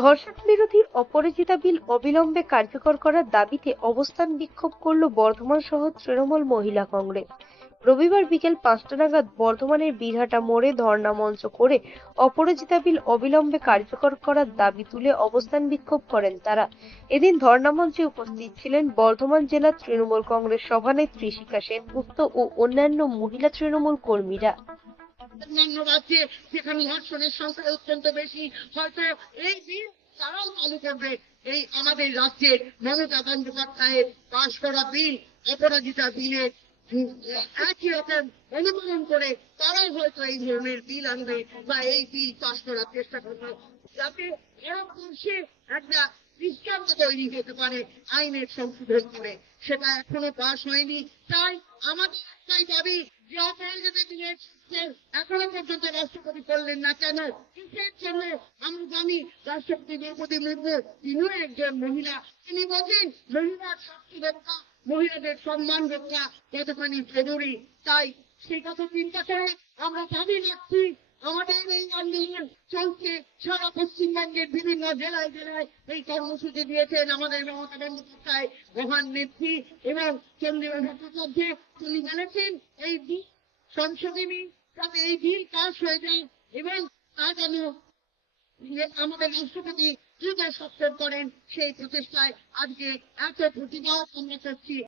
ধর্ষণ বিরোধী অপরাজিতা বিল অবিলম্বে কার্যকর করার দাবিতে অবস্থান বিক্ষোভ করল বর্ধমান শহর তৃণমূল মহিলা কংগ্রেস। রবিবার বিকেল 5টা নাগাদ বর্ধমানের বীরহাটা মোড়ে ধর্ণা মঞ্চ করে অপরাজিতা বিল অবিলম্বে কার্যকর করার দাবি তুলে অবস্থান বিক্ষোভ করেন তারা। এদিন ধর্ণা মঞ্চে উপস্থিত ছিলেন বর্ধমান জেলা তৃণমূল কংগ্রেস সভানেত্রী শিখা সেনগুপ্ত ও অন্যান্য মহিলা তৃণমূল কর্মীরা। অন্যান্য রাজ্যে যেখানে ধর্ষণের সংখ্যা অত্যন্ত বেশি, হয়তো এই বিল তারাও চালু করবে। এই আমাদের রাজ্যের মমতা বন্দ্যোপাধ্যায়ের পাশ করা বিল অপরাজিতা বিলের একই রকম অনুমোদন করে তারাও হয়তো এই ধরনের বিল আনবে বা এই বিল পাশ করার চেষ্টা করবে, যাতে ভারতবর্ষে একটা দৃষ্টান্ত তৈরি হতে পারে আইনের সংশোধন করে। সেটা এখনো পাশ হয়নি। তাই আমাদের একটাই দাবি যে অপরাজিতা বিলের এখনো পর্যন্ত রাষ্ট্রপতি করলেন না কেন, কিসের জন্য? আমরা জানি রাষ্ট্রপতি দ্রৌপদী মুর্মু তিনিও একজন মহিলা। তিনি বলছেন মহিলার স্বাস্থ্য রক্ষা, মহিলাদের সম্মান রক্ষা কতখানি জরুরি। তাই সেই কথা চিন্তা করে আমরা দাবি রাখছি। আমাদের এই আন্দোলন চলছে সারা পশ্চিমবঙ্গের বিভিন্ন জেলায় জেলায়। এই কর্মসূচি দিয়েছেন আমাদের মমতা বন্দ্যোপাধ্যায় মহান নেত্রী এবং চন্দ্রিমা ভট্টাচার্য। তিনি বলেছেন এই বিল সংসদে যাতে এই বিল পাস হয়ে যায় এবং তা যেন আমাদের রাষ্ট্রপতি দ্রুত স্বাক্ষর করেন, সেই প্রচেষ্টায় আজকে এত প্রতিবাদ আমরা করছি।